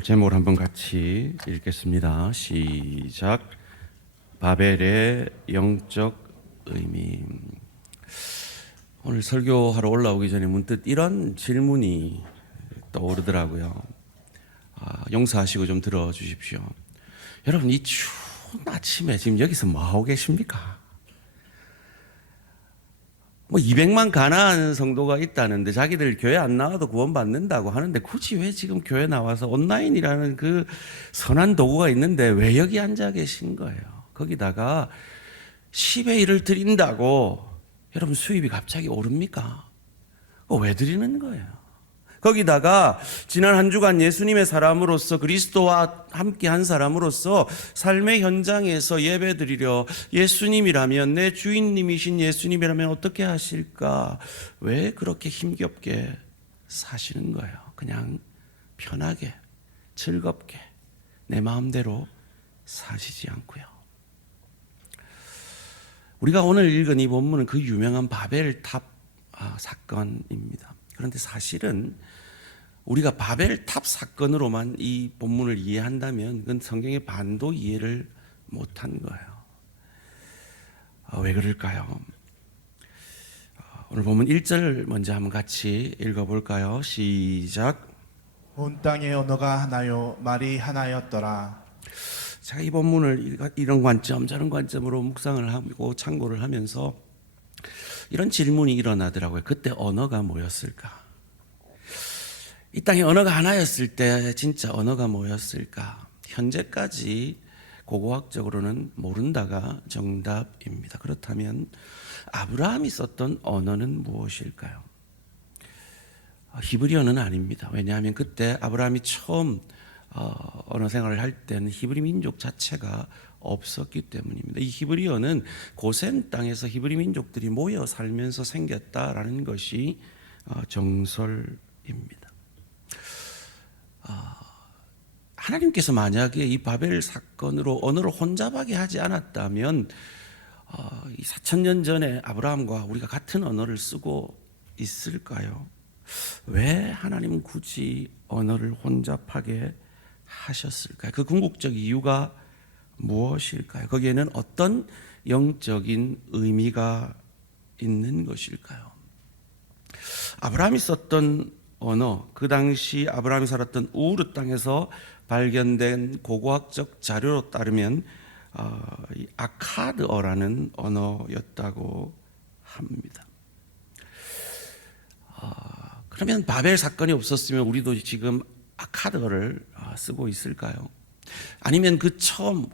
오늘 제목을 한번 같이 읽겠습니다. 시작. 바벨의 영적 의미. 오늘 설교하러 올라오기 전에 문득 이런 질문이 떠오르더라고요. 용서하시고 좀 들어주십시오. 여러분, 이 추운 아침에 지금 여기서 뭐 하고 계십니까? 200만 가난한 성도가 있다는데 자기들 교회 안 나와도 구원받는다고 하는데 굳이 왜 지금 교회 나와서 온라인이라는 그 선한 도구가 있는데 왜 여기 앉아 계신 거예요? 거기다가 10의 1을 드린다고 여러분 수입이 갑자기 오릅니까? 왜 드리는 거예요? 거기다가 지난 한 주간 예수님의 사람으로서 그리스도와 함께 한 사람으로서 삶의 현장에서 예배드리려 예수님이라면, 내 주인님이신 예수님이라면 어떻게 하실까? 왜 그렇게 힘겹게 사시는 거예요? 그냥 편하게 즐겁게 내 마음대로 사시지 않고요. 우리가 오늘 읽은 이 본문은 그 유명한 바벨탑 사건입니다. 그런데 사실은 우리가 바벨탑 사건으로만 이 본문을 이해한다면 그건 성경의 반도 이해를 못한 거예요. 왜 그럴까요? 오늘 본문 1절 먼저 한번 같이 읽어볼까요? 시작. 온 땅의 언어가 하나요 말이 하나였더라. 제가 이 본문을 이런 관점 저런 관점으로 묵상을 하고 참고를 하면서 이런 질문이 일어나더라고요. 그때 언어가 뭐였을까? 이 땅에 언어가 하나였을 때 진짜 언어가 뭐였을까? 현재까지 고고학적으로는 모른다가 정답입니다. 그렇다면 아브라함이 썼던 언어는 무엇일까요? 히브리어는 아닙니다. 왜냐하면 그때 아브라함이 처음 언어 생활을 할 때는 히브리 민족 자체가 없었기 때문입니다. 이 히브리어는 고센 땅에서 히브리 민족들이 모여 살면서 생겼다라는 것이 정설입니다. 하나님께서 만약에 이 바벨 사건으로 언어를 혼잡하게 하지 않았다면 이 4,000년 전에 아브라함과 우리가 같은 언어를 쓰고 있을까요? 왜 하나님은 굳이 언어를 혼잡하게 하셨을까요? 그 궁극적 이유가 무엇일까요? 거기에는 어떤 영적인 의미가 있는 것일까요? 아브라함이 썼던 언어, 그 당시 아브라함이 살았던 우르 땅에서 발견된 고고학적 자료로 따르면 아카드어라는 언어였다고 합니다. 그러면 바벨 사건이 없었으면 우리도 지금 아카드어를 쓰고 있을까요? 아니면 그 처음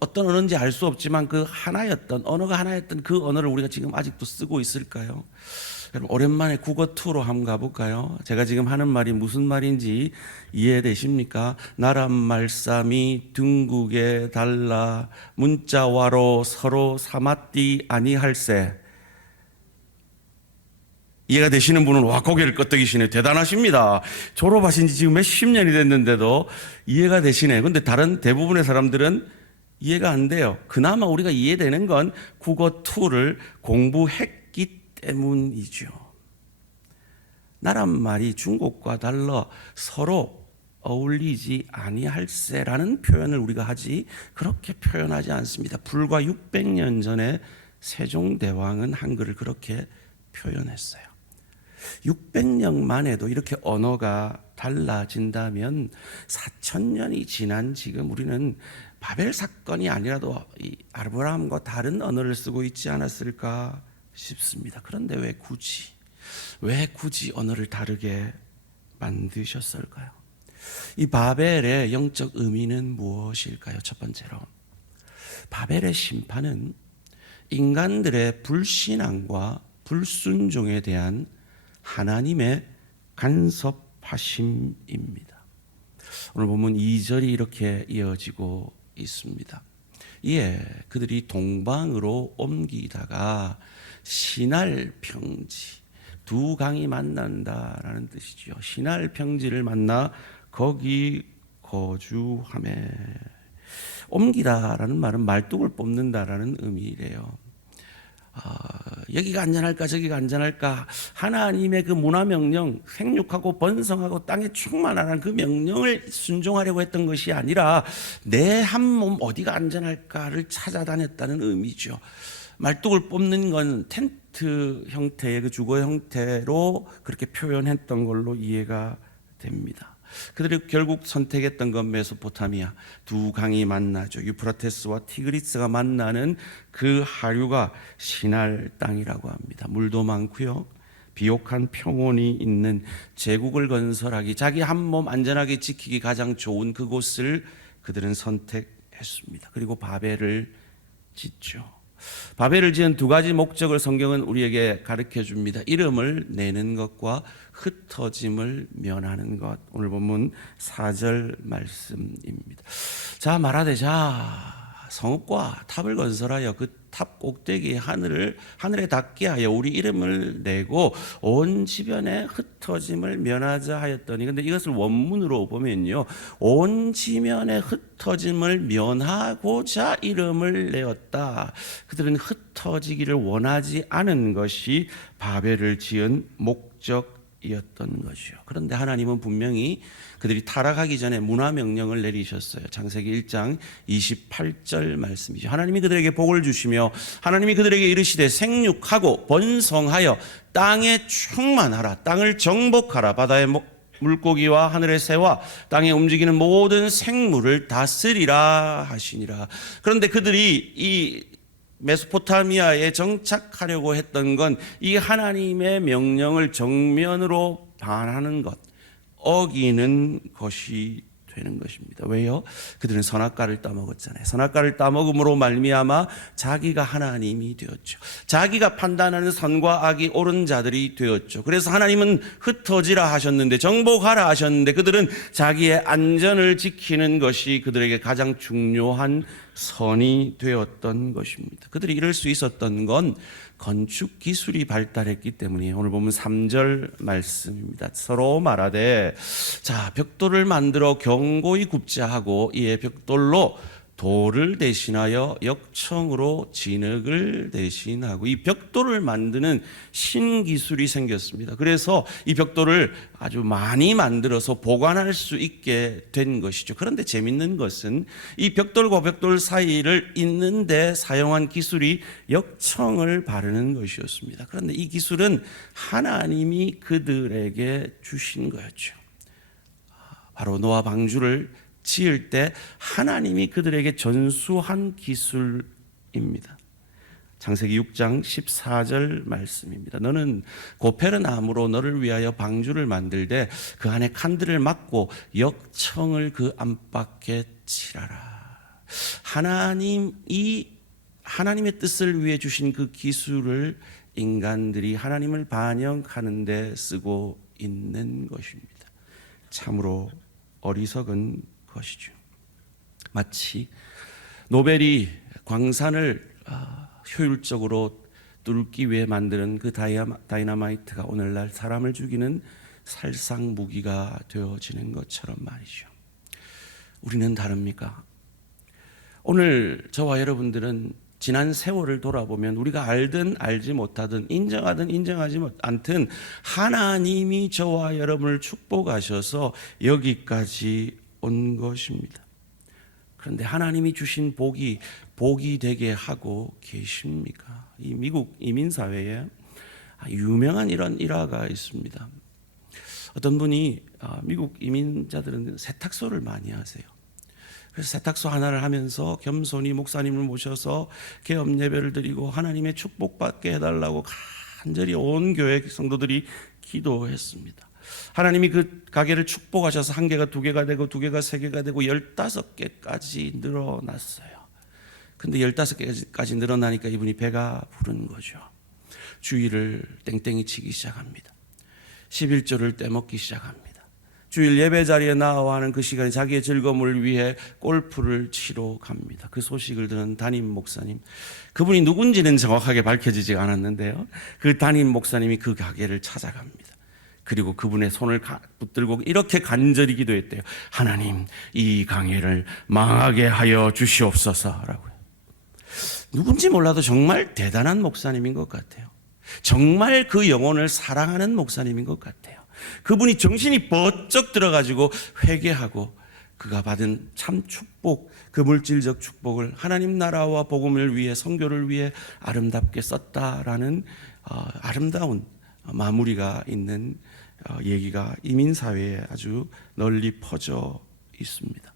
어떤 언어인지 알 수 없지만 그 하나였던 언어가 하나였던 그 언어를 우리가 지금 아직도 쓰고 있을까요? 여러분, 오랜만에 국어2로 한번 가볼까요? 제가 지금 하는 말이 무슨 말인지 이해되십니까? 나란 말싸미 둥국에 달라 문자와로 서로 사맞디 아니할세. 이해가 되시는 분은 와 고개를 끄덕이시네. 대단하십니다. 졸업하신 지 지금 몇십 년이 됐는데도 이해가 되시네. 그런데 다른 대부분의 사람들은 이해가 안 돼요. 그나마 우리가 이해되는 건 국어2를 공부했기 때문이죠. 나란 말이 중국과 달라 서로 어울리지 아니할세라는 표현을 우리가 하지 그렇게 표현하지 않습니다. 불과 600년 전에 세종대왕은 한글을 그렇게 표현했어요. 600년 만에도 이렇게 언어가 달라진다면 4,000년이 지난 지금 우리는 바벨 사건이 아니라도 이 아브라함과 다른 언어를 쓰고 있지 않았을까 싶습니다. 그런데 왜 굳이 언어를 다르게 만드셨을까요? 이 바벨의 영적 의미는 무엇일까요? 첫 번째로 바벨의 심판은 인간들의 불신앙과 불순종에 대한 하나님의 간섭하심입니다. 오늘 보면 2절이 이렇게 이어지고 있습니다. 이에 그들이 동방으로 옮기다가 시날 평지, 두 강이 만난다라는 뜻이죠. 시날 평지를 만나 거기 거주하매. 옮기다라는 말은 말뚝을 뽑는다라는 의미래요. 여기가 안전할까 저기가 안전할까 하나님의 그 문화명령 생육하고 번성하고 땅에 충만하라는 그 명령을 순종하려고 했던 것이 아니라 내 한 몸 어디가 안전할까를 찾아다녔다는 의미죠. 말뚝을 뽑는 건 텐트 형태의 그 주거 형태로 그렇게 표현했던 걸로 이해가 됩니다. 그들이 결국 선택했던 건 메소포타미아, 두 강이 만나죠. 유프라테스와 티그리스가 만나는 그 하류가 시날 땅이라고 합니다. 물도 많고요, 비옥한 평원이 있는 제국을 건설하기, 자기 한 몸 안전하게 지키기 가장 좋은 그곳을 그들은 선택했습니다. 그리고 바벨을 짓죠. 바벨을 지은 두 가지 목적을 성경은 우리에게 가르쳐 줍니다. 이름을 내는 것과 흩어짐을 면하는 것. 오늘 본문 4절 말씀입니다. 자, 말하되 성읍과 탑을 건설하여 그 탑 꼭대기에 하늘에 닿게 하여 우리 이름을 내고 온 지면에 흩어짐을 면하자 하였더니, 근데 이것을 원문으로 보면요, 온 지면에 흩어짐을 면하고자 이름을 내었다. 그들은 흩어지기를 원하지 않은 것이 바벨을 지은 목적이었던 것이요. 그런데 하나님은 분명히 그들이 타락하기 전에 문화 명령을 내리셨어요. 창세기 1장 28절 말씀이죠. 하나님이 그들에게 복을 주시며 하나님이 그들에게 이르시되 생육하고 번성하여 땅에 충만하라, 땅을 정복하라, 바다의 물고기와 하늘의 새와 땅에 움직이는 모든 생물을 다스리라 하시니라. 그런데 그들이 이 메소포타미아에 정착하려고 했던 건 이 하나님의 명령을 정면으로 반하는 것, 어기는 것이 되는 것입니다. 왜요? 그들은 선악과를 따먹었잖아요. 선악과를 따먹음으로 말미암아 자기가 하나님이 되었죠. 자기가 판단하는 선과 악이 옳은 자들이 되었죠. 그래서 하나님은 흩어지라 하셨는데, 정복하라 하셨는데, 그들은 자기의 안전을 지키는 것이 그들에게 가장 중요한 선이 되었던 것입니다. 그들이 이럴 수 있었던 건 건축 기술이 발달했기 때문이에요. 오늘 보면 3절 말씀입니다. 서로 말하되 벽돌을 만들어 견고히 굽자 하고 이에 벽돌로 돌을 대신하여 역청으로 진흙을 대신하고, 이 벽돌을 만드는 신기술이 생겼습니다. 그래서 이 벽돌을 아주 많이 만들어서 보관할 수 있게 된 것이죠. 그런데 재밌는 것은 이 벽돌과 벽돌 사이를 잇는데 사용한 기술이 역청을 바르는 것이었습니다. 그런데 이 기술은 하나님이 그들에게 주신 거였죠. 바로 노아 방주를 지을 때 하나님이 그들에게 전수한 기술입니다. 창세기 6장 14절 말씀입니다. 너는 고페르나무로 너를 위하여 방주를 만들되 그 안에 칸들을 막고 역청을 그 안팎에 칠하라. 하나님의 뜻을 위해 주신 그 기술을 인간들이 하나님을 반영하는 데 쓰고 있는 것입니다. 참으로 어리석은 것이죠. 마치 노벨이 광산을 효율적으로 뚫기 위해 만드는 그 다이너마이트가 오늘날 사람을 죽이는 살상 무기가 되어지는 것처럼 말이죠. 우리는 다릅니까? 오늘 저와 여러분들은 지난 세월을 돌아보면 우리가 알든 알지 못하든 인정하든 인정하지 않든 하나님이 저와 여러분을 축복하셔서 여기까지 온 것입니다. 그런데 하나님이 주신 복이 되게 하고 계십니까? 이 미국 이민사회에 유명한 이런 일화가 있습니다. 어떤 분이 미국 이민자들은 세탁소를 많이 하세요. 그래서 세탁소 하나를 하면서 겸손히 목사님을 모셔서 개업 예배를 드리고 하나님의 축복받게 해달라고 간절히 온 교회 성도들이 기도했습니다. 하나님이 그 가게를 축복하셔서 1개가 2개가 되고 2개가 3개가 되고 15개까지 늘어났어요. 근데 15개까지 늘어나니까 이분이 배가 부른 거죠. 주일을 땡땡이 치기 시작합니다. 11조를 떼먹기 시작합니다. 주일 예배 자리에 나와 하는 그 시간에 자기의 즐거움을 위해 골프를 치러 갑니다. 그 소식을 들은 담임 목사님, 그분이 누군지는 정확하게 밝혀지지 않았는데요, 그 담임 목사님이 그 가게를 찾아갑니다. 그리고 그분의 손을 붙들고 이렇게 간절히 기도했대요. 하나님, 이 가게를 망하게 하여 주시옵소서라고요. 누군지 몰라도 정말 대단한 목사님인 것 같아요. 정말 그 영혼을 사랑하는 목사님인 것 같아요. 그분이 정신이 번쩍 들어가지고 회개하고 그가 받은 참 축복, 그 물질적 축복을 하나님 나라와 복음을 위해, 선교를 위해 아름답게 썼다라는 아름다운 마무리가 있는 얘기가 이민사회에 아주 널리 퍼져 있습니다.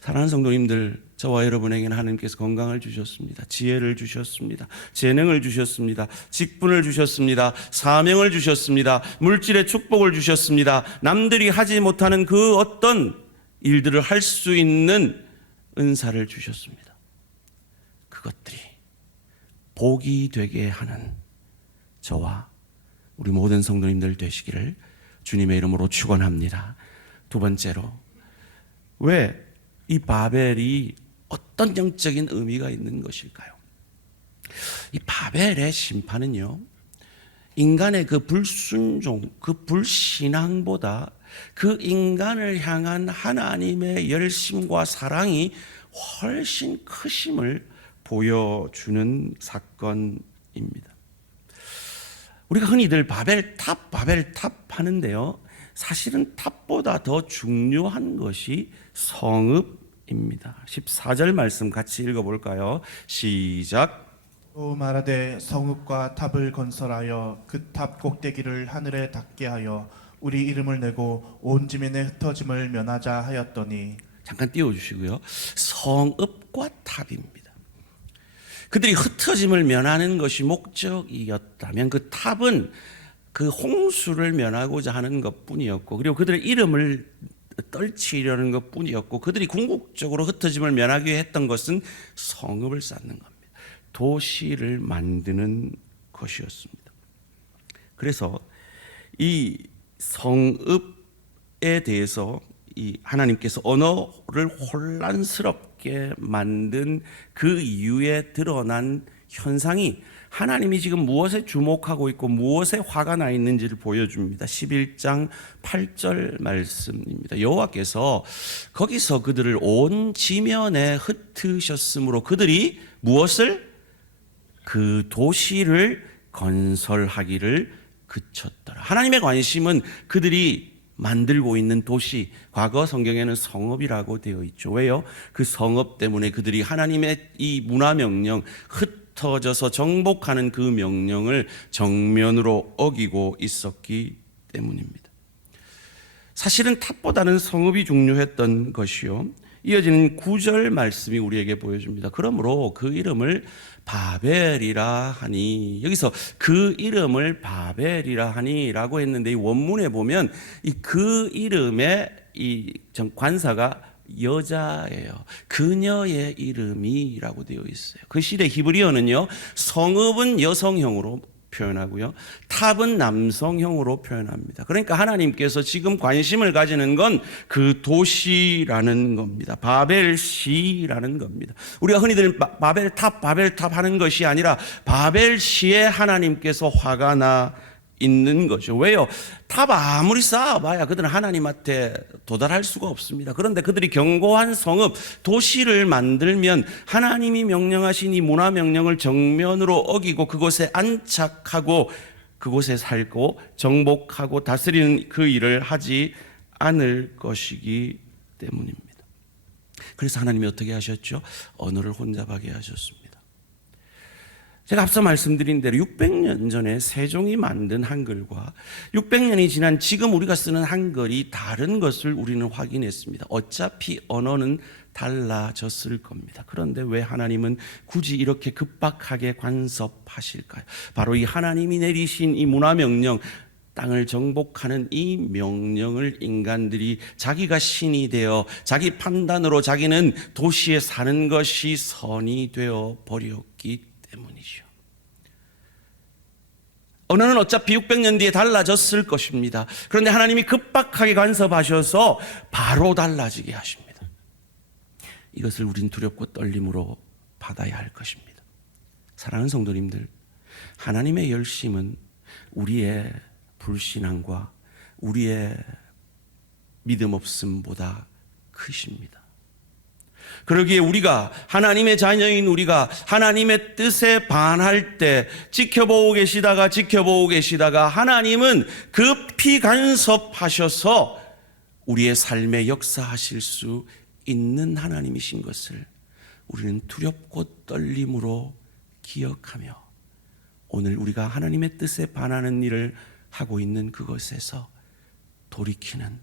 사랑하는 성도님들, 저와 여러분에게는 하나님께서 건강을 주셨습니다. 지혜를 주셨습니다. 재능을 주셨습니다. 직분을 주셨습니다. 사명을 주셨습니다. 물질의 축복을 주셨습니다. 남들이 하지 못하는 그 어떤 일들을 할 수 있는 은사를 주셨습니다. 그것들이 복이 되게 하는 저와 우리 모든 성도님들 되시기를 주님의 이름으로 축원합니다. 두 번째로, 왜 이 바벨이 어떤 영적인 의미가 있는 것일까요? 이 바벨의 심판은요, 인간의 그 불순종, 그 불신앙보다 그 인간을 향한 하나님의 열심과 사랑이 훨씬 크심을 보여주는 사건입니다. 우리가 흔히들 바벨탑 하는데요, 사실은 탑보다 더 중요한 것이 성읍입니다. 14절 말씀 같이 읽어볼까요? 시작. 또 말하되 성읍과 탑을 건설하여 그 탑 꼭대기를 하늘에 닿게 하여 우리 이름을 내고 온 지면의 흩어짐을 면하자 하였더니. 잠깐 띄워주시고요. 성읍과 탑입니다. 그들이 흩어짐을 면하는 것이 목적이었다면 그 탑은 그 홍수를 면하고자 하는 것뿐이었고, 그리고 그들의 이름을 떨치려는 것뿐이었고, 그들이 궁극적으로 흩어짐을 면하기 위해 했던 것은 성읍을 쌓는 겁니다. 도시를 만드는 것이었습니다. 그래서 이 성읍에 대해서 이 하나님께서 언어를 혼란스럽게 만든 그 이유에 드러난 현상이 하나님이 지금 무엇에 주목하고 있고 무엇에 화가 나 있는지를 보여줍니다. 11장 8절 말씀입니다. 여호와께서 거기서 그들을 온 지면에 흩으셨으므로 그들이 무엇을? 그 도시를 건설하기를 그쳤더라. 하나님의 관심은 그들이 만들고 있는 도시, 과거 성경에는 성읍이라고 되어 있죠. 왜요? 그 성읍 때문에 그들이 하나님의 이 문화명령, 흩어져서 정복하는 그 명령을 정면으로 어기고 있었기 때문입니다. 사실은 탑보다는 성읍이 중요했던 것이요, 이어지는 9절 말씀이 우리에게 보여줍니다. 그러므로 그 이름을 바벨이라 하니, 여기서 그 이름을 바벨이라 하니라고 했는데, 이 원문에 보면 이 그 이름의 이 관사가 여자예요. 그녀의 이름이라고 되어 있어요. 그 시대 히브리어는요, 성읍은 여성형으로 표현하고요, 탑은 남성형으로 표현합니다. 그러니까 하나님께서 지금 관심을 가지는 건 그 도시라는 겁니다. 바벨시라는 겁니다. 우리가 흔히들 바벨탑 하는 것이 아니라 바벨시에 하나님께서 화가 나 있는 거죠. 왜요? 탑 아무리 쌓아봐야 그들은 하나님한테 도달할 수가 없습니다. 그런데 그들이 견고한 성읍, 도시를 만들면 하나님이 명령하신 이 문화 명령을 정면으로 어기고 그곳에 안착하고 그곳에 살고 정복하고 다스리는 그 일을 하지 않을 것이기 때문입니다. 그래서 하나님이 어떻게 하셨죠? 언어를 혼잡하게 하셨습니다. 제가 앞서 말씀드린 대로 600년 전에 세종이 만든 한글과 600년이 지난 지금 우리가 쓰는 한글이 다른 것을 우리는 확인했습니다. 어차피 언어는 달라졌을 겁니다. 그런데 왜 하나님은 굳이 이렇게 급박하게 간섭하실까요? 바로 이 하나님이 내리신 이 문화명령, 땅을 정복하는 이 명령을 인간들이 자기가 신이 되어 자기 판단으로 자기는 도시에 사는 것이 선이 되어 버렸기 때문이죠. 언어는 어차피 600년 뒤에 달라졌을 것입니다. 그런데 하나님이 급박하게 간섭하셔서 바로 달라지게 하십니다. 이것을 우린 두렵고 떨림으로 받아야 할 것입니다. 사랑하는 성도님들, 하나님의 열심은 우리의 불신앙과 우리의 믿음 없음보다 크십니다. 그러기에 우리가 하나님의 자녀인 우리가 하나님의 뜻에 반할 때 지켜보고 계시다가 하나님은 급히 간섭하셔서 우리의 삶에 역사하실 수 있는 하나님이신 것을 우리는 두렵고 떨림으로 기억하며 오늘 우리가 하나님의 뜻에 반하는 일을 하고 있는 그것에서 돌이키는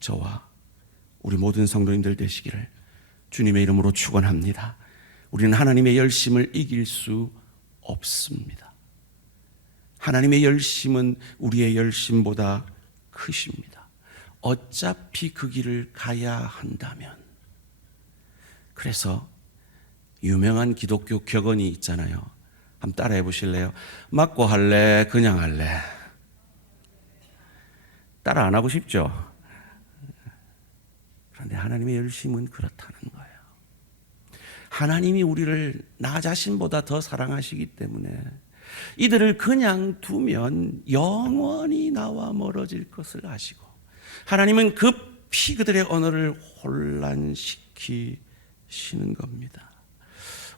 저와 우리 모든 성도님들 되시기를 주님의 이름으로 축원합니다. 우리는 하나님의 열심을 이길 수 없습니다. 하나님의 열심은 우리의 열심보다 크십니다. 어차피 그 길을 가야 한다면. 그래서 유명한 기독교 격언이 있잖아요. 한번 따라해 보실래요? 맞고 할래? 그냥 할래? 따라 안 하고 싶죠? 그런데 하나님의 열심은 그렇다는 거예요. 하나님이 우리를 나 자신보다 더 사랑하시기 때문에 이들을 그냥 두면 영원히 나와 멀어질 것을 아시고 하나님은 급히 그들의 언어를 혼란시키시는 겁니다.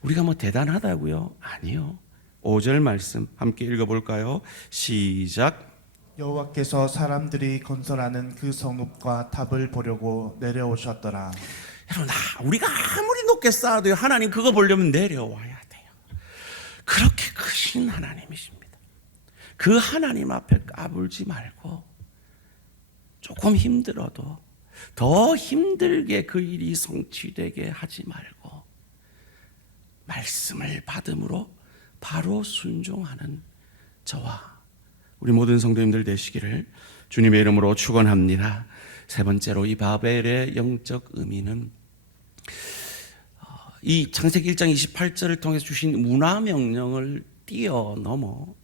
우리가 뭐 대단하다고요? 아니요. 5절 말씀 함께 읽어볼까요? 시작. 여호와께서 사람들이 건설하는 그 성읍과 탑을 보려고 내려오셨더라. 여러분, 우리가 아무리 높게 쌓아도요, 하나님 그거 보려면 내려와야 돼요. 그렇게 크신 하나님이십니다. 그 하나님 앞에 까불지 말고 조금 힘들어도 더 힘들게 그 일이 성취되게 하지 말고 말씀을 받음으로 바로 순종하는 저와 우리 모든 성도님들 되시기를 주님의 이름으로 축원합니다. 세 번째로 이 바벨의 영적 의미는 이 창세기 1장 28절을 통해서 주신 문화 명령을 뛰어넘어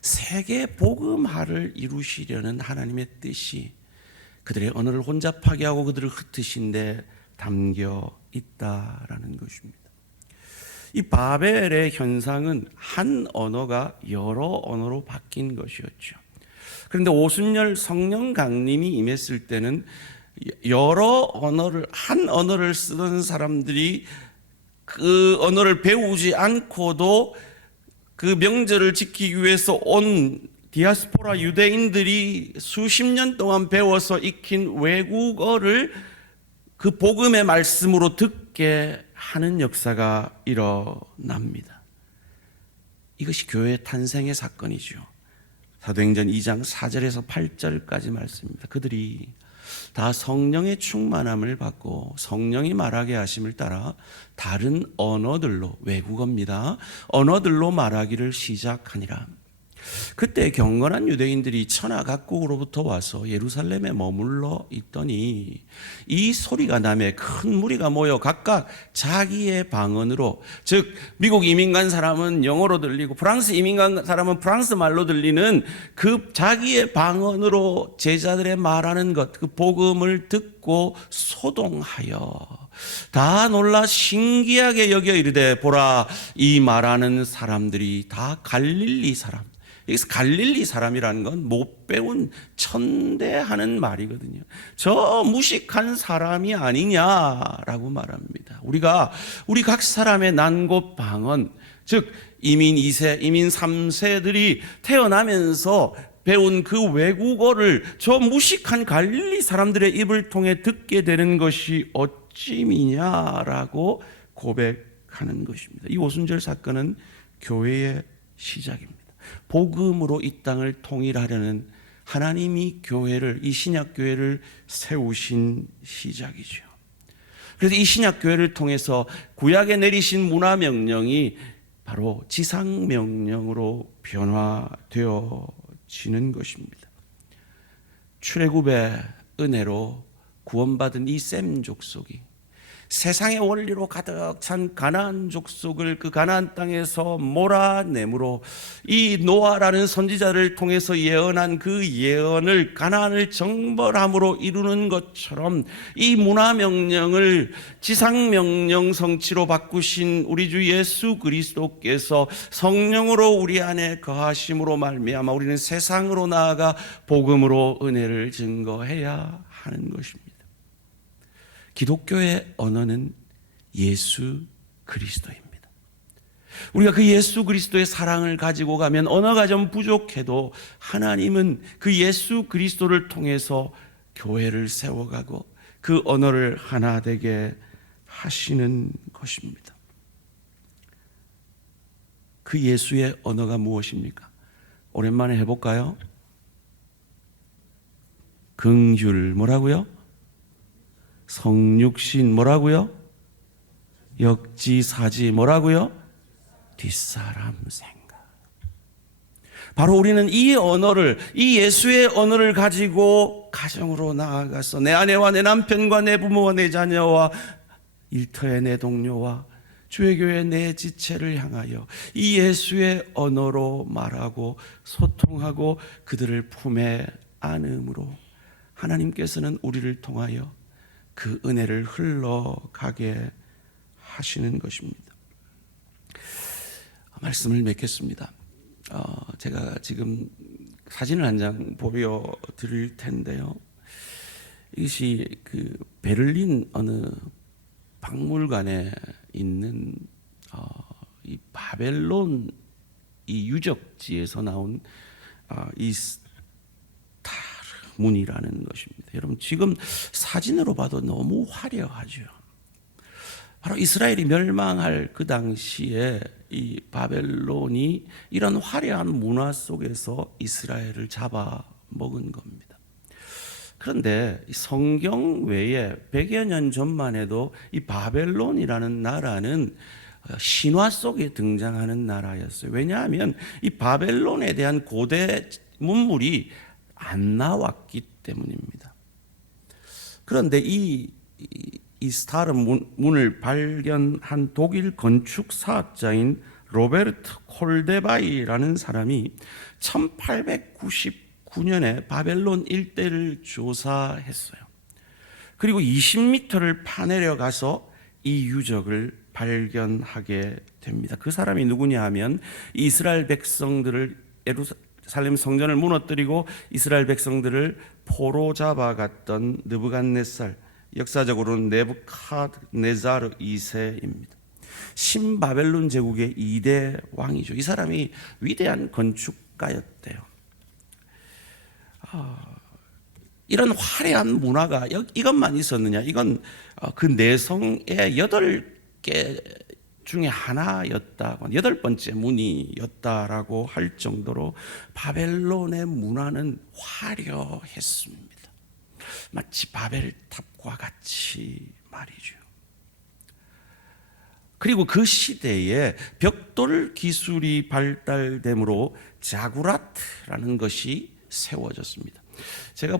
세계 복음화를 이루시려는 하나님의 뜻이 그들의 언어를 혼잡하게 하고 그들을 흩으신 데 담겨 있다라는 것입니다. 이 바벨의 현상은 한 언어가 여러 언어로 바뀐 것이었죠. 그런데 오순절 성령 강림이 임했을 때는 여러 언어를 한 언어를 쓰던 사람들이 그 언어를 배우지 않고도 그 명절을 지키기 위해서 온 디아스포라 유대인들이 수십 년 동안 배워서 익힌 외국어를 그 복음의 말씀으로 듣게 하는 역사가 일어납니다. 이것이 교회의 탄생의 사건이죠. 사도행전 2장 4절에서 8절까지 말씀입니다. 그들이 다 성령의 충만함을 받고 성령이 말하게 하심을 따라 다른 언어들로, 외국어입니다, 언어들로 말하기를 시작하니라. 그때 경건한 유대인들이 천하 각국으로부터 와서 예루살렘에 머물러 있더니 이 소리가 나매 큰 무리가 모여 각각 자기의 방언으로, 즉 미국 이민 간 사람은 영어로 들리고 프랑스 이민 간 사람은 프랑스 말로 들리는 그 자기의 방언으로 제자들의 말하는 것, 그 복음을 듣고 소동하여 다 놀라 신기하게 여겨 이르되 보라, 이 말하는 사람들이 다 갈릴리 사람. 여기서 갈릴리 사람이라는 건 못 배운 천대하는 말이거든요. 저 무식한 사람이 아니냐라고 말합니다. 우리 각 사람의 난곳 방언, 즉 이민 2세, 이민 3세들이 태어나면서 배운 그 외국어를 저 무식한 갈릴리 사람들의 입을 통해 듣게 되는 것이 어찌미냐라고 고백하는 것입니다. 이 오순절 사건은 교회의 시작입니다. 복음으로 이 땅을 통일하려는 하나님이 교회를, 이 신약 교회를 세우신 시작이죠. 그래서 이 신약 교회를 통해서 구약에 내리신 문화 명령이 바로 지상 명령으로 변화되어지는 것입니다. 출애굽의 은혜로 구원받은 이 셈 족속이 세상의 원리로 가득 찬 가나안 족속을 그 가나안 땅에서 몰아내므로 이 노아라는 선지자를 통해서 예언한 그 예언을 가나안을 정벌함으로 이루는 것처럼 이 문화명령을 지상명령 성취로 바꾸신 우리 주 예수 그리스도께서 성령으로 우리 안에 거하심으로 말미암아 우리는 세상으로 나아가 복음으로 은혜를 증거해야 하는 것입니다. 기독교의 언어는 예수 그리스도입니다. 우리가 그 예수 그리스도의 사랑을 가지고 가면 언어가 좀 부족해도 하나님은 그 예수 그리스도를 통해서 교회를 세워가고 그 언어를 하나 되게 하시는 것입니다. 그 예수의 언어가 무엇입니까? 오랜만에 해볼까요? 긍휼 뭐라고요? 성육신 뭐라고요? 역지사지 뭐라고요? 뒷사람 생각. 바로 우리는 이 언어를, 이 예수의 언어를 가지고 가정으로 나아가서 내 아내와 내 남편과 내 부모와 내 자녀와 일터의 내 동료와 주의 교회 내 지체를 향하여 이 예수의 언어로 말하고 소통하고 그들을 품에 안음으로 하나님께서는 우리를 통하여 그 은혜를 흘러가게 하시는 것입니다. 말씀을 맺겠습니다. 제가 지금 사진을 한 장 보여드릴 텐데요. 이것이 그 베를린 어느 박물관에 있는 이 바벨론 이 유적지에서 나온 이 스타르문이라는 것입니다. 여러분 지금 사진으로 봐도 너무 화려하죠. 바로 이스라엘이 멸망할 그 당시에 이 바벨론이 이런 화려한 문화 속에서 이스라엘을 잡아먹은 겁니다. 그런데 성경 외에 100여 년 전만 해도 이 바벨론이라는 나라는 신화 속에 등장하는 나라였어요. 왜냐하면 이 바벨론에 대한 고대 문물이 안 나왔기 때문입니다. 그런데 이 스타르 문을 발견한 독일 건축사학자인 로베르트 콜데바이라는 사람이 1899년에 바벨론 일대를 조사했어요. 그리고 20m를 파내려 가서 이 유적을 발견하게 됩니다. 그 사람이 누구냐 하면 이스라엘 백성들을 예루살렘 성전을 무너뜨리고 이스라엘 백성들을 포로 잡아갔던 느부갓네살, 역사적으로는 네부카드네자르 2세입니다. 신바벨론 제국의 2대 왕이죠. 이 사람이 위대한 건축가였대요. 이런 화려한 문화가 이것만 있었느냐? 이건 그 내성의 8개 중에 하나였다고, 8번째 문이었다라고 할 정도로 바벨론의 문화는 화려했습니다. 마치 바벨탑과 같이 말이죠. 그리고 그 시대에 벽돌 기술이 발달됨으로 자구라트라는 것이 세워졌습니다. 제가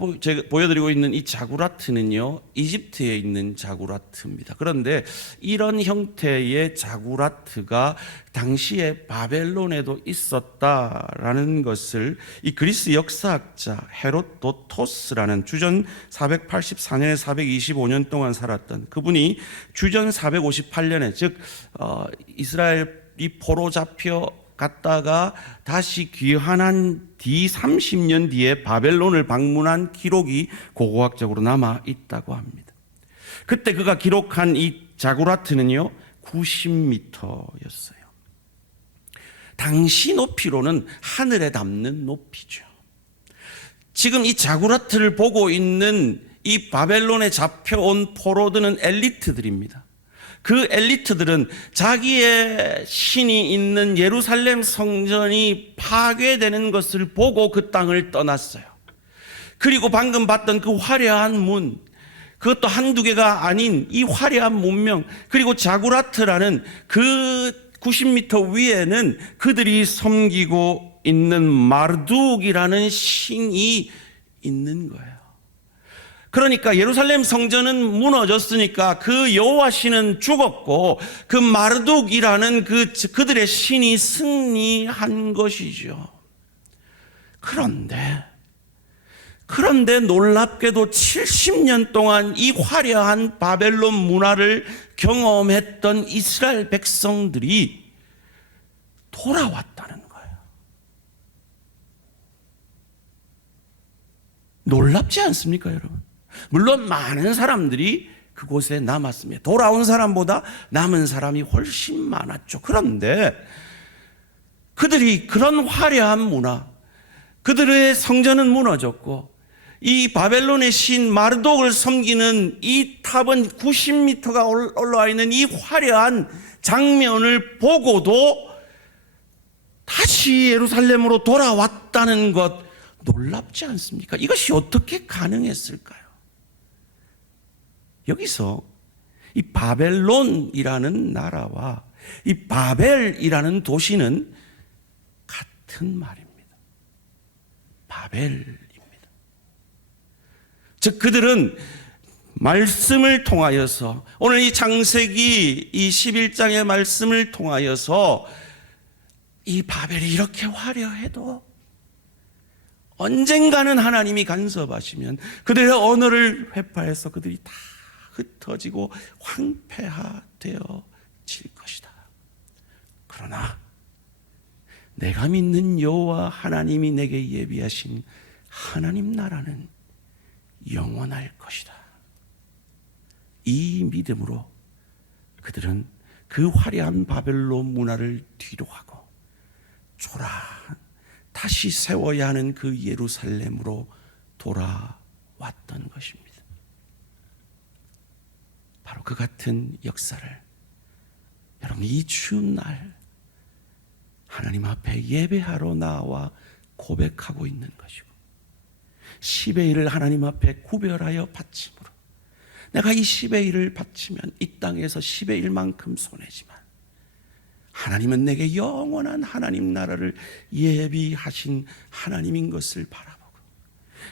보여드리고 있는 이 자구라트는요, 이집트에 있는 자구라트입니다. 그런데 이런 형태의 자구라트가 당시에 바벨론에도 있었다라는 것을 이 그리스 역사학자 헤로도토스라는 주전 484년에 425년 동안 살았던 그분이 주전 458년에 즉 이스라엘이 포로 잡혀 갔다가 다시 귀환한 뒤 30년 뒤에 바벨론을 방문한 기록이 고고학적으로 남아 있다고 합니다. 그때 그가 기록한 이 자구라트는요 90m였어요. 당시 높이로는 하늘에 닿는 높이죠. 지금 이 자구라트를 보고 있는 이 바벨론에 잡혀온 포로들은 엘리트들입니다. 그 엘리트들은 자기의 신이 있는 예루살렘 성전이 파괴되는 것을 보고 그 땅을 떠났어요. 그리고 방금 봤던 그 화려한 문, 그것도 한두 개가 아닌 이 화려한 문명, 그리고 자구라트라는 그 90m 위에는 그들이 섬기고 있는 마르둑이라는 신이 있는 거예요. 그러니까 예루살렘 성전은 무너졌으니까 그 여호와 신은 죽었고 그 마르둑이라는 그들의 신이 승리한 것이죠. 그런데 놀랍게도 70년 동안 이 화려한 바벨론 문화를 경험했던 이스라엘 백성들이 돌아왔다는 거예요. 놀랍지 않습니까, 여러분? 물론 많은 사람들이 그곳에 남았습니다. 돌아온 사람보다 남은 사람이 훨씬 많았죠. 그런데 그들이 그런 화려한 문화, 그들의 성전은 무너졌고 이 바벨론의 신 마르독을 섬기는 이 탑은 90m가 올라와 있는 이 화려한 장면을 보고도 다시 예루살렘으로 돌아왔다는 것 놀랍지 않습니까? 이것이 어떻게 가능했을까요? 여기서 이 바벨론이라는 나라와 이 바벨이라는 도시는 같은 말입니다. 바벨입니다. 즉 그들은 말씀을 통하여서 오늘 이 창세기 이 11장의 말씀을 통하여서 이 바벨이 이렇게 화려해도 언젠가는 하나님이 간섭하시면 그들의 언어를 회파해서 그들이 다 흩어지고 황폐화되어질 것이다. 그러나 내가 믿는 여호와 하나님이 내게 예비하신 하나님 나라는 영원할 것이다. 이 믿음으로 그들은 그 화려한 바벨론 문화를 뒤로하고 다시 세워야 하는 그 예루살렘으로 돌아왔던 것입니다. 바로 그 같은 역사를 여러분 이 추운 날 하나님 앞에 예배하러 나와 고백하고 있는 것이고 10의 1을 하나님 앞에 구별하여 바침으로 내가 이 10의 1을 바치면 이 땅에서 10의 1만큼 손해지만 하나님은 내게 영원한 하나님 나라를 예비하신 하나님인 것을 바라보고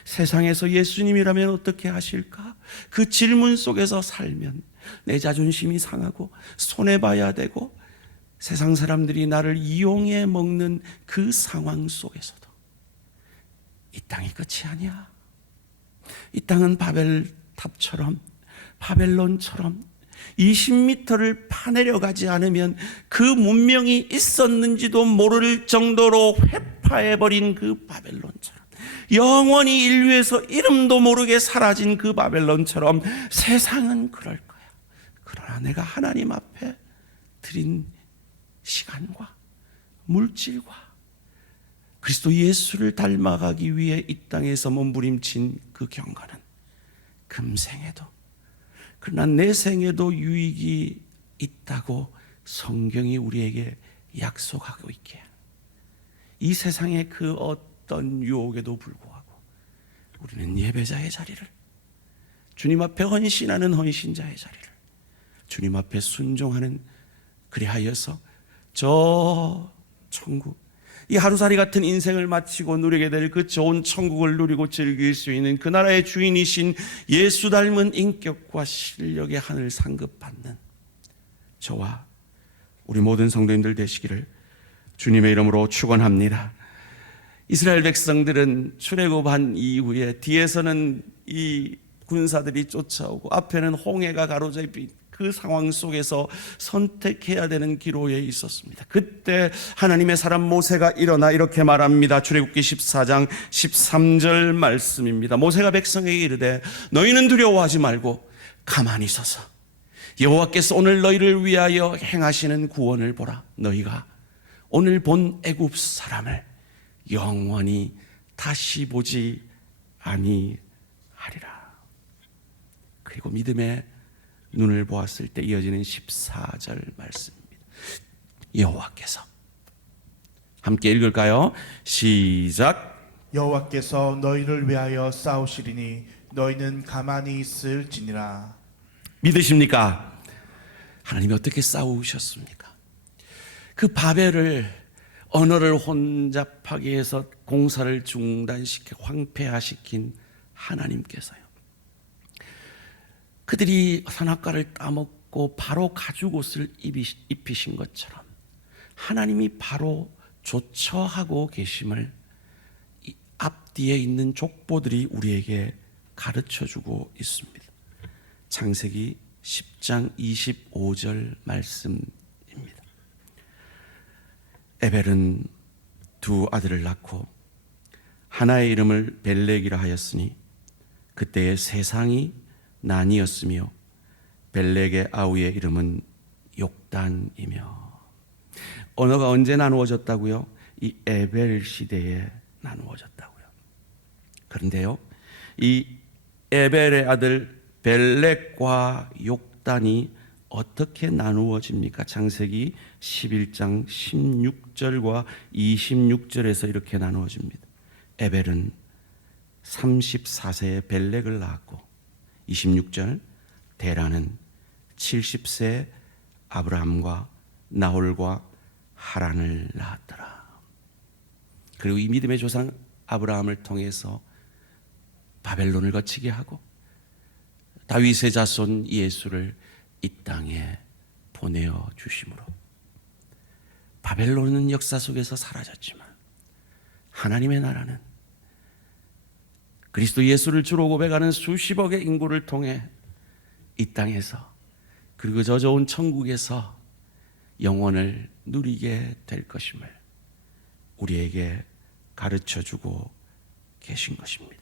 세상에서 예수님이라면 어떻게 하실까? 그 질문 속에서 살면 내 자존심이 상하고 손해봐야 되고 세상 사람들이 나를 이용해 먹는 그 상황 속에서도 이 땅이 끝이 아니야. 이 땅은 바벨탑처럼 바벨론처럼 20m를 파내려가지 않으면 그 문명이 있었는지도 모를 정도로 회파해버린 그 바벨론처럼 영원히 인류에서 이름도 모르게 사라진 그 바벨론처럼 세상은 그럴 거야. 그러나 내가 하나님 앞에 드린 시간과 물질과 그리스도 예수를 닮아가기 위해 이 땅에서 몸부림친 그 경건은 금생에도 그러나 내 생에도 유익이 있다고 성경이 우리에게 약속하고 있기에 이 세상의 그 어떤 유혹에도 불구하고 우리는 예배자의 자리를 주님 앞에 헌신하는 헌신자의 자리를 주님 앞에 순종하는 그리하여서 저 천국 이 하루살이 같은 인생을 마치고 누리게 될 그 좋은 천국을 누리고 즐길 수 있는 그 나라의 주인이신 예수 닮은 인격과 실력의 하늘 상급받는 저와 우리 모든 성도님들 되시기를 주님의 이름으로 축원합니다. 이스라엘 백성들은 출애굽한 이후에 뒤에서는 이 군사들이 쫓아오고 앞에는 홍해가 가로잡힌 그 상황 속에서 선택해야 되는 기로에 있었습니다. 그때 하나님의 사람 모세가 일어나 이렇게 말합니다. 출애굽기 14장 13절 말씀입니다. 모세가 백성에게 이르되 너희는 두려워하지 말고 가만히 서서 여호와께서 오늘 너희를 위하여 행하시는 구원을 보라. 너희가 오늘 본 애굽 사람을 영원히 다시 보지 아니하리라. 그리고 믿음의 눈을 보았을 때 이어지는 14절 말씀입니다. 여호와께서 함께 읽을까요? 시작. 여호와께서 너희를 위하여 싸우시리니 너희는 가만히 있을지니라. 믿으십니까? 하나님이 어떻게 싸우셨습니까? 그 바벨을 언어를 혼잡하게 해서 공사를 중단시켜 황폐화시킨 하나님께서요, 그들이 선악과를 따먹고 바로 가죽옷을 입히신 것처럼 하나님이 바로 조처하고 계심을 앞뒤에 있는 족보들이 우리에게 가르쳐주고 있습니다. 창세기 10장 25절 말씀입니다. 에벨은 두 아들을 낳고 하나의 이름을 벨렉이라 하였으니 그때의 세상이 나뉘었으며 벨렉의 아우의 이름은 욕단이며. 언어가 언제 나누어졌다고요? 이 에벨 시대에 나누어졌다고요. 그런데요, 이 에벨의 아들 벨렉과 욕단이 어떻게 나누어집니까? 창세기 11장 16절과 26절에서 이렇게 나누어집니다. 에벨은 34세에 벨렉을 낳았고, 26절, 데라는 70세 아브라함과 나홀과 하란을 낳았더라. 그리고 이 믿음의 조상 아브라함을 통해서 바벨론을 거치게 하고 다윗의 자손 예수를 이 땅에 보내어 주심으로 바벨론은 역사 속에서 사라졌지만 하나님의 나라는 그리스도 예수를 주로 고백하는 수십억의 인구를 통해 이 땅에서, 그리고 저 좋은 천국에서 영원을 누리게 될 것임을 우리에게 가르쳐주고 계신 것입니다.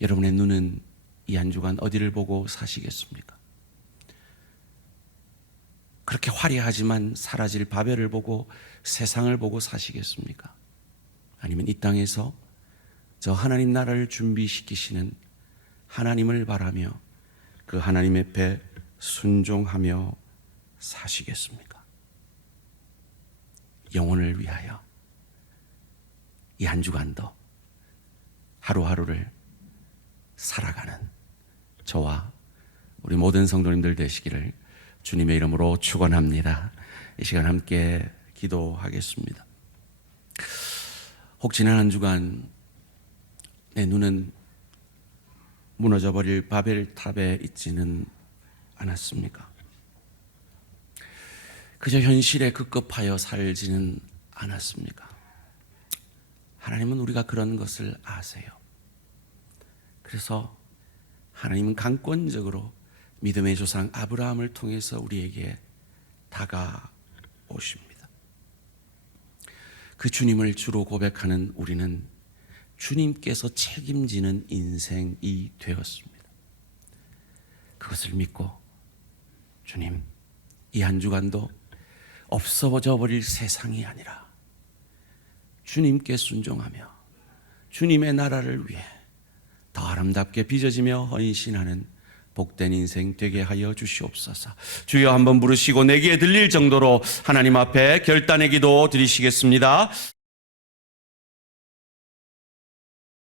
여러분의 눈은 이 한 주간 어디를 보고 사시겠습니까? 그렇게 화려하지만 사라질 바벨을 보고 세상을 보고 사시겠습니까? 아니면 이 땅에서 저 하나님 나라를 준비시키시는 하나님을 바라며 그 하나님 앞에 순종하며 사시겠습니까? 영혼을 위하여 이 한 주간도 하루하루를 살아가는 저와 우리 모든 성도님들 되시기를 주님의 이름으로 축원합니다. 이 시간 함께 기도하겠습니다. 혹 지난 한 주간 내 눈은 무너져버릴 바벨탑에 있지는 않았습니까? 그저 현실에 급급하여 살지는 않았습니까? 하나님은 우리가 그런 것을 아세요. 그래서 하나님은 강권적으로 믿음의 조상 아브라함을 통해서 우리에게 다가오십니다. 그 주님을 주로 고백하는 우리는 주님께서 책임지는 인생이 되었습니다. 그것을 믿고 주님, 이 한 주간도 없어져 버릴 세상이 아니라 주님께 순종하며 주님의 나라를 위해 더 아름답게 빚어지며 헌신하는 복된 인생 되게 하여 주시옵소서. 주여 한번 부르시고 내게 들릴 정도로 하나님 앞에 결단의 기도 드리시겠습니다.